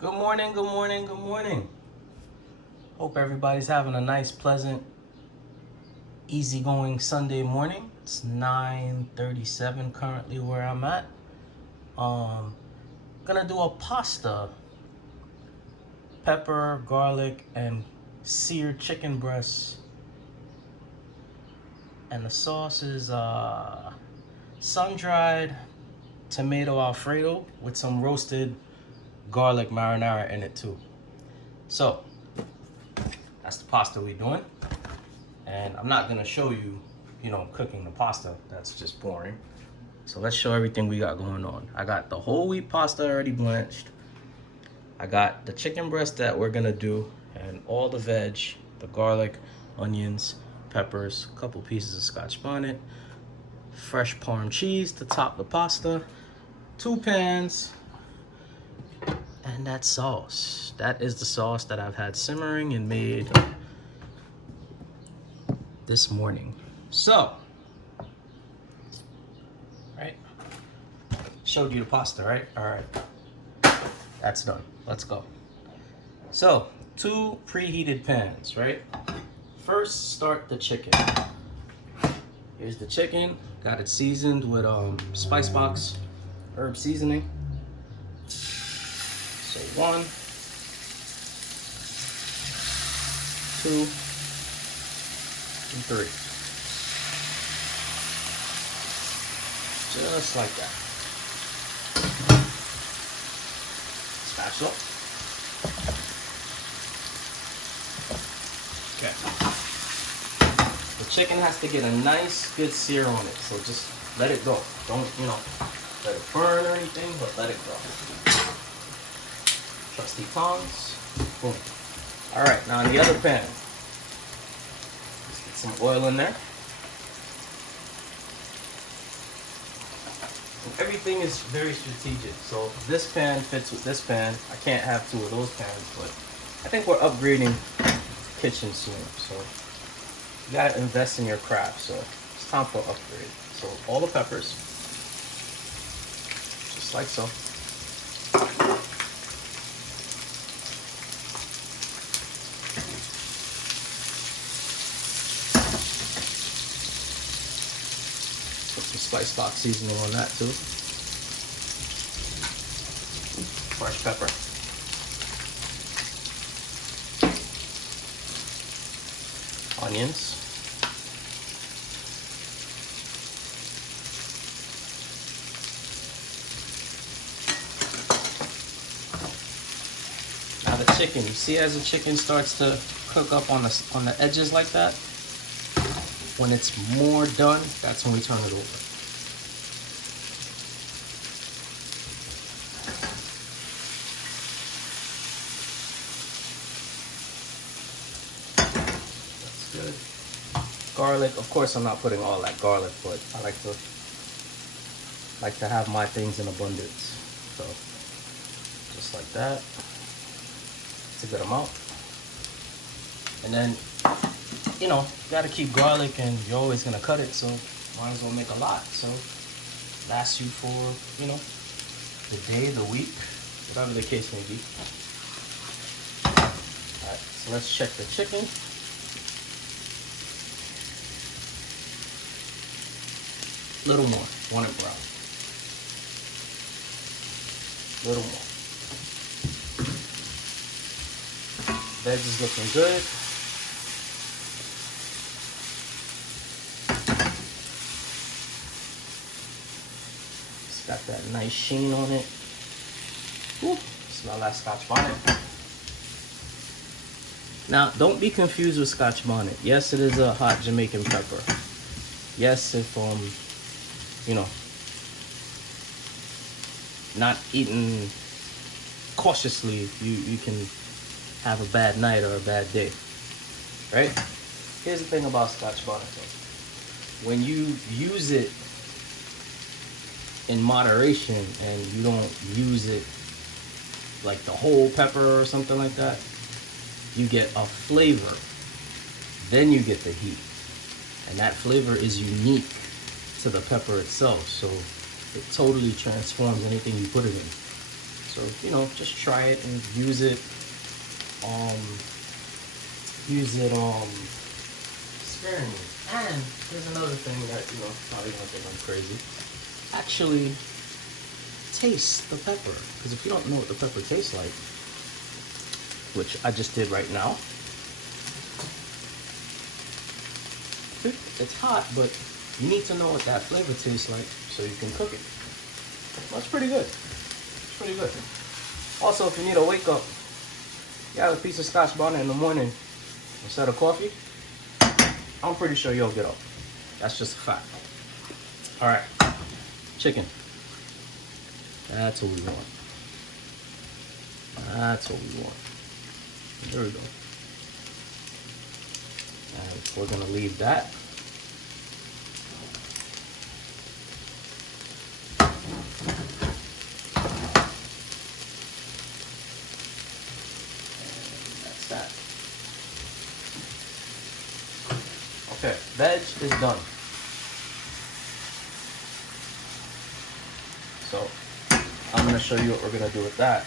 Good morning, good morning, good morning. Hope everybody's having a nice, pleasant, easygoing Sunday morning. It's 9:37 currently where I'm at. Gonna do a pasta, pepper, garlic, and seared chicken breasts. And the sauce is sun-dried tomato Alfredo with some roasted garlic marinara in it too. So that's the pasta we're doing. And I'm not gonna show you, cooking the pasta. That's just boring. So let's show everything we got going on. I got the whole wheat pasta already blanched. I got the chicken breast that we're gonna do, and all the veg, the garlic, onions, peppers, a couple pieces of Scotch bonnet, fresh Parm cheese to top the pasta, 2 pans, and that sauce. That is the sauce that I've had simmering and made this morning. So, right? Showed you the pasta, right? All right. That's done. Let's go. So, 2 preheated pans, right? First, start the chicken. Here's the chicken. Got it seasoned with Spice Box herb seasoning. So 1, 2, and 3. Just like that. Spatula. Okay. The chicken has to get a nice, good sear on it, so just let it go. Don't, let it burn or anything, but let it go. Trusty tongs. Boom. All right, now in the other pan, let's get some oil in there. And everything is very strategic. So this pan fits with this pan. I can't have 2 of those pans, but I think we're upgrading the kitchen soon. So you gotta invest in your craft. So it's time for an upgrade. So all the peppers, just like so. Put some Spice Box seasoning on that too. Fresh pepper. Onions. Now the chicken. You see, as the chicken starts to cook up on the edges like that, when it's more done, that's when we turn it over. That's good. Garlic, of course I'm not putting all that garlic, but I like to have my things in abundance. So just like that. It's a good amount. And then, you gotta keep garlic, and you're always gonna cut it, so might as well make a lot. So lasts you for, the day, the week, whatever the case may be. All right, so let's check the chicken. Little more, want it brown. Little more. Veg is looking good. It's got that nice sheen on it. Ooh, smell that Scotch bonnet. Now, don't be confused with Scotch bonnet. Yes, it is a hot Jamaican pepper. Yes, if not eaten cautiously, you can have a bad night or a bad day, right? Here's the thing about Scotch bonnet though. When you use it in moderation and you don't use it like the whole pepper or something like that, you get a flavor, then you get the heat. And that flavor is unique to the pepper itself, so it totally transforms anything you put it in. So So, you know, just try it and use it. Sparingly. And there's another thing that, you know, probably gonna think I'm crazy. Actually, taste the pepper. Because if you don't know what the pepper tastes like, which I just did right now, it's hot, but you need to know what that flavor tastes like so you can cook it. That's pretty good. It's pretty good. Also, if you need a wake up, you have a piece of Scotch bonnet in the morning instead of coffee, I'm pretty sure you'll get up. That's just a fact. All right, chicken. That's what we want. That's what we want. There we go. And we're gonna leave that. And that's that. Okay, veg is done. So I'm gonna show you what we're gonna do with that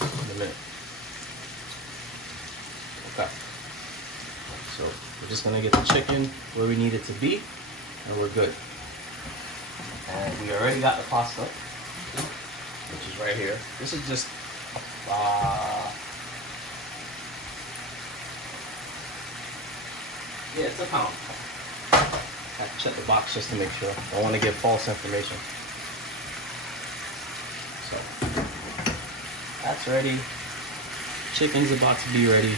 in a minute. Okay. So we're just gonna get the chicken where we need it to be, and we're good. And we already got the pasta, which is right here. This is just yeah, it's a pound. I have to check the box just to make sure. I don't want to give false information. So that's ready. Chicken's about to be ready.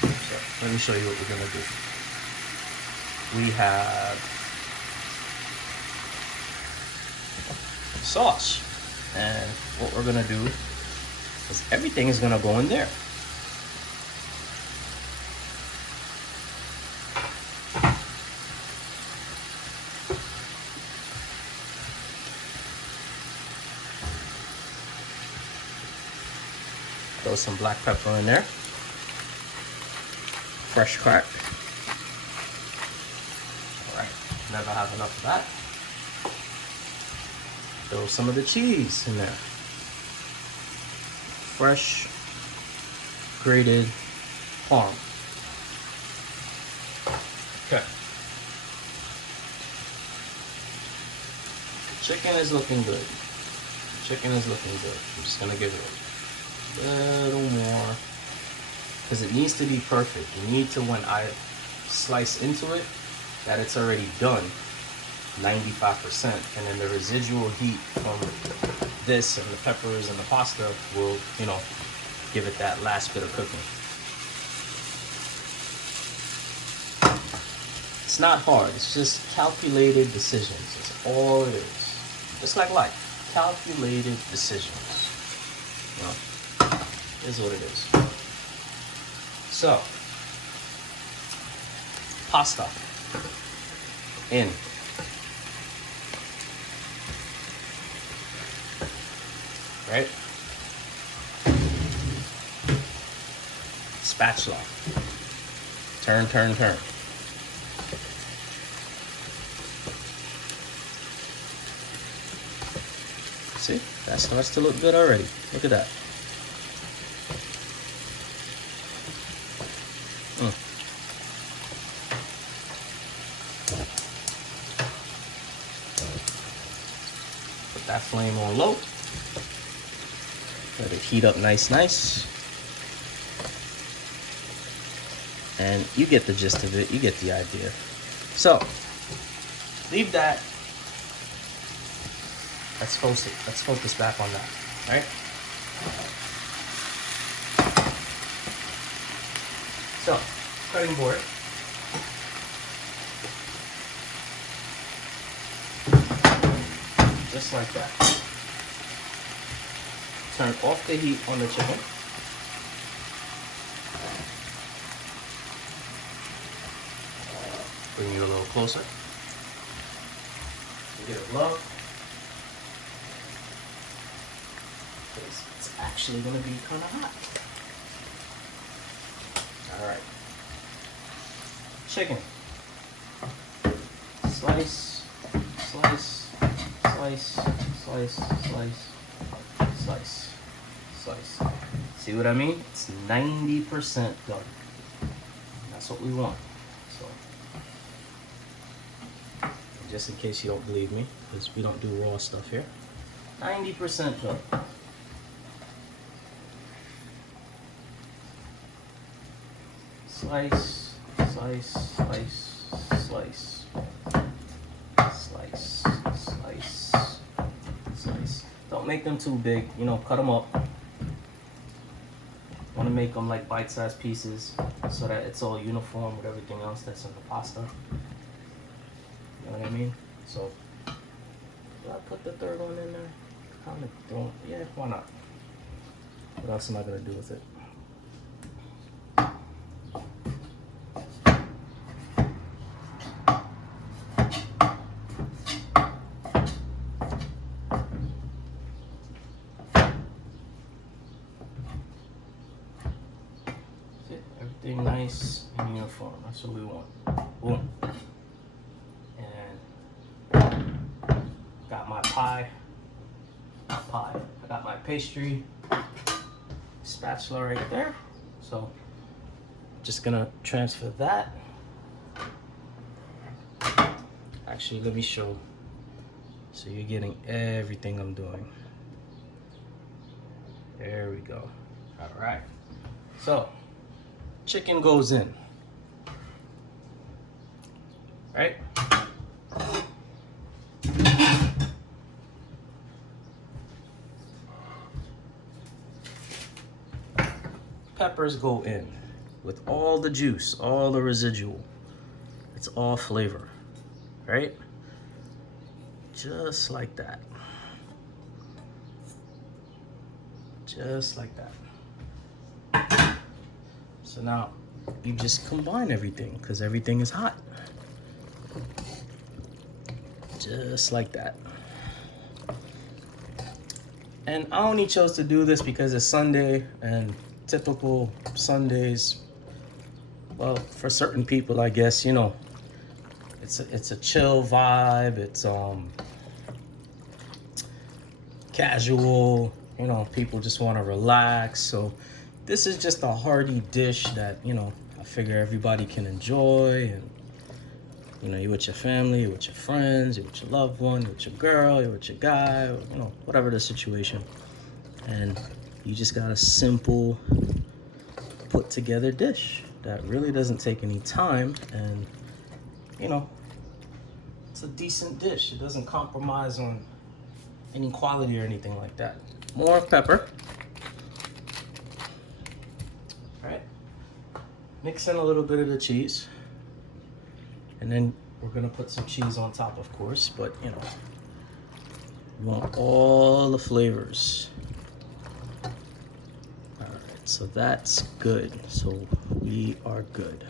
So let me show you what we're gonna do. We have sauce, and what we're gonna do is everything is gonna go in there. Throw some black pepper in there. Fresh cracked. Alright, never have enough of that. Throw some of the cheese in there. Fresh grated Parm. Okay. The chicken is looking good. The chicken is looking good. I'm just gonna give it a little more, because it needs to be perfect. You need to, when I slice into it, that it's already done 95%, and then the residual heat from this and the peppers and the pasta will, you know, give it that last bit of cooking. It's not hard. It's just calculated decisions. That's all it is. Just like life. Calculated decisions. You know? Is what it is. So, pasta in. Right? Spatula. Turn, turn, turn. See? That starts to look good already. Look at that. Put that flame on low. Let it heat up nice. And you get the gist of it. You get the idea. So, leave that. Let's focus back on that, right? So, cutting board. Just like that. Turn off the heat on the chicken. Bring you a little closer. Get a glove. It's actually going to be kind of hot. All right. Chicken. Slice. Slice, slice, slice, slice, slice. See what I mean? It's 90% done. That's what we want. So, just in case you don't believe me, because we don't do raw stuff here. 90% done. Slice, slice, slice, slice, slice, slice, slice. Don't make them too big, you know, cut them up. Want to make them like bite-sized pieces so that it's all uniform with everything else that's in the pasta. You know what I mean? So, do I put the third one in there? Kind of don't. Yeah, why not? What else am I gonna do with it? Everything nice and uniform. That's what we want. Boom. And got my pie. Not pie. I got my pastry spatula right there. So just gonna transfer that. Actually, let me show. So you're getting everything I'm doing. There we go. All right. So chicken goes in, right? Peppers go in with all the juice, all the residual. It's all flavor, right? Just like that. Just like that. So now you just combine everything because everything is hot. Just like that. And I only chose to do this because it's Sunday, and typical Sundays, well, for certain people, I guess, you know, it's a chill vibe. It's casual, you know, people just want to relax. So this is just a hearty dish that, you know, I figure everybody can enjoy. And, you know, you're with your family, you're with your friends, you're with your loved one, you're with your girl, you're with your guy, or, you know, whatever the situation. And you just got a simple, put together dish that really doesn't take any time. And, you know, it's a decent dish. It doesn't compromise on any quality or anything like that. More pepper. Mix in a little bit of the cheese, and then we're gonna put some cheese on top, of course, but you know, you want all the flavors. All right, so that's good. So we are good.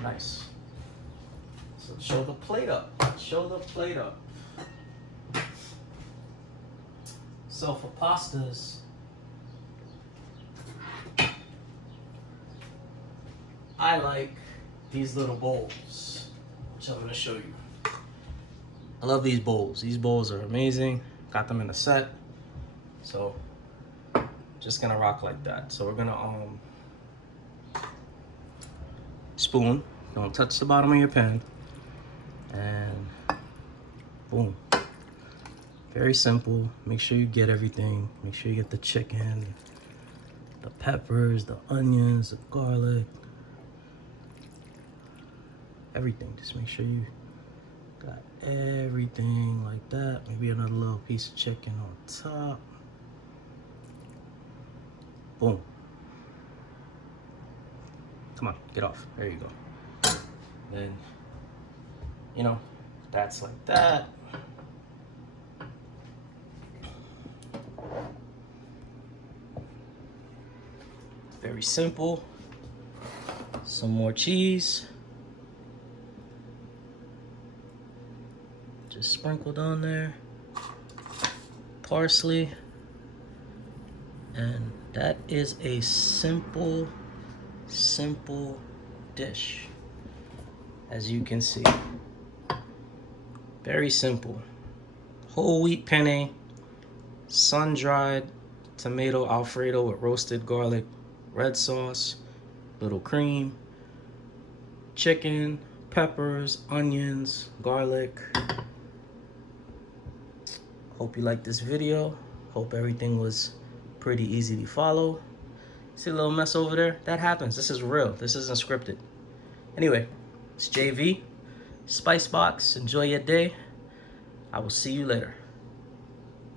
Nice. So show the plate up. Show the plate up. So for pastas, I like these little bowls, which I'm gonna show you. I love these bowls. These bowls are amazing. Got them in a set. So just gonna rock like that. So we're gonna spoon. Don't touch the bottom of your pan. And boom. Very simple. Make sure you get everything. Make sure you get the chicken, the peppers, the onions, the garlic. Everything. Just make sure you got everything like that. Maybe another little piece of chicken on top. Boom. Come on, get off. There you go. Then, you know, that's like that. Very simple. Some more cheese. Just sprinkled on there. Parsley. And that is a simple dish, as you can see. Very simple. Whole wheat penne, sun-dried tomato Alfredo with roasted garlic, red sauce, little cream, chicken, peppers, onions, garlic. Hope you liked this video. Hope everything was pretty easy to follow. See a little mess over there? That happens. This is real. This isn't scripted. Anyway, it's JV, Spicebox. Enjoy your day. I will see you later.